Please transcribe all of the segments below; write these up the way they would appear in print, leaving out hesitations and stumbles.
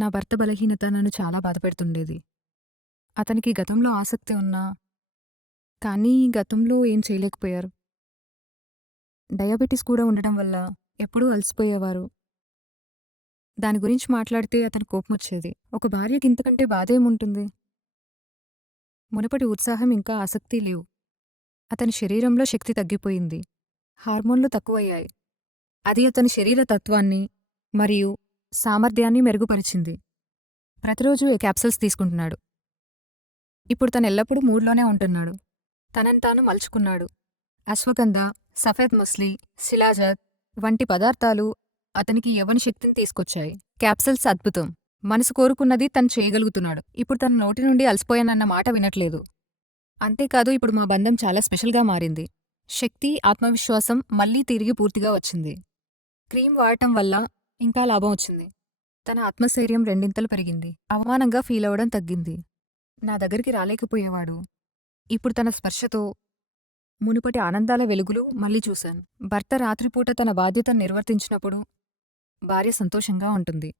నా భర్త బలహీనత నన్ను చాలా బాధపెడుతుండేది. అతనికి గతంలో ఆసక్తి ఉన్నా, కానీ గతంలో ఏం చేయలేకపోయారు. డయాబెటిస్ కూడా ఉండడం వల్ల ఎప్పుడూ అలసిపోయేవారు. దాని గురించి మాట్లాడితే అతనికి కోపమొచ్చేది. ఒక భార్యకి ఇంతకంటే బాధేముంటుంది? మునుపటి ఉత్సాహం ఇంకా ఆసక్తి లేవు. అతని శరీరంలో శక్తి తగ్గిపోయింది. హార్మోన్లు తక్కువయ్యాయి. అది అతని శరీర తత్వాన్ని మరియు సామర్థ్యాన్ని మెరుగుపరిచింది. ప్రతిరోజు ఈ క్యాప్సూల్స్ తీసుకుంటున్నాడు. ఇప్పుడు తనెల్లప్పుడూ మూడ్లోనే ఉంటున్నాడు. తనని తాను మలుచుకున్నాడు. అశ్వగంధ, సఫేద్ ముస్లి, శిలాజత్ వంటి పదార్థాలు అతనికి యవ్వన శక్తిని తీసుకొచ్చాయి. క్యాప్సూల్స్ అద్భుతం. మనసు కోరుకున్నది తను చేయగలుగుతున్నాడు. ఇప్పుడు తన నోటి నుండి అలసిపోయానన్న మాట వినట్లేదు. అంతేకాదు ఇప్పుడు మా బంధం చాలా స్పెషల్గా మారింది. శక్తి, ఆత్మవిశ్వాసం మళ్లీ తిరిగి పూర్తిగా వచ్చింది. క్రీమ్ వాడటం వల్ల ఇంకా లాభం వచ్చింది. తన ఆత్మస్థైర్యం రెండింతలు పెరిగింది. అవమానంగా ఫీలవడం తగ్గింది. నా దగ్గరికి రాలేకపోయేవాడు. ఇప్పుడు తన స్పర్శతో మునుపటి ఆనందాల వెలుగులు మళ్లీ చూశాను. భర్త రాత్రిపూట తన బాధ్యతను నిర్వర్తించినప్పుడు భార్య సంతోషంగా ఉంటుంది.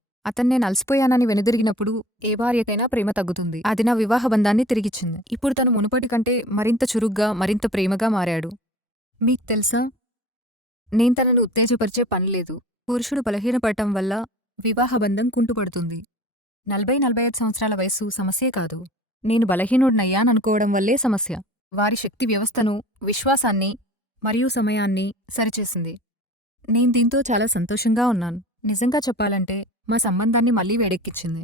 నేను అలసిపోయానని వెనుదిరిగినప్పుడు ఏ భార్యకైనా ప్రేమ తగ్గుతుంది. అది నా వివాహ బంధాన్ని తిరిగిచ్చింది. ఇప్పుడు తను మునుపటి కంటే మరింత చురుగ్గా, మరింత ప్రేమగా మారాడు. మీకు తెలుసా, నేను తనను ఉత్తేజపరిచే పనిలేదు. పురుషుడు బలహీనపడటం వల్ల వివాహ బంధం కుంటుపడుతుంది. 40-45 సంవత్సరాల వయస్సు సమస్యే కాదు. నేను బలహీనుడినయ్యాననుకోవడం వల్లే సమస్య. వారి శక్తి వ్యవస్థను, విశ్వాసాన్ని మరియు సమయాన్ని సరిచేసింది. నేను దీంతో చాలా సంతోషంగా ఉన్నాను. నిజంగా చెప్పాలంటే మా సంబంధాన్ని మళ్లీ వేడెక్కించింది.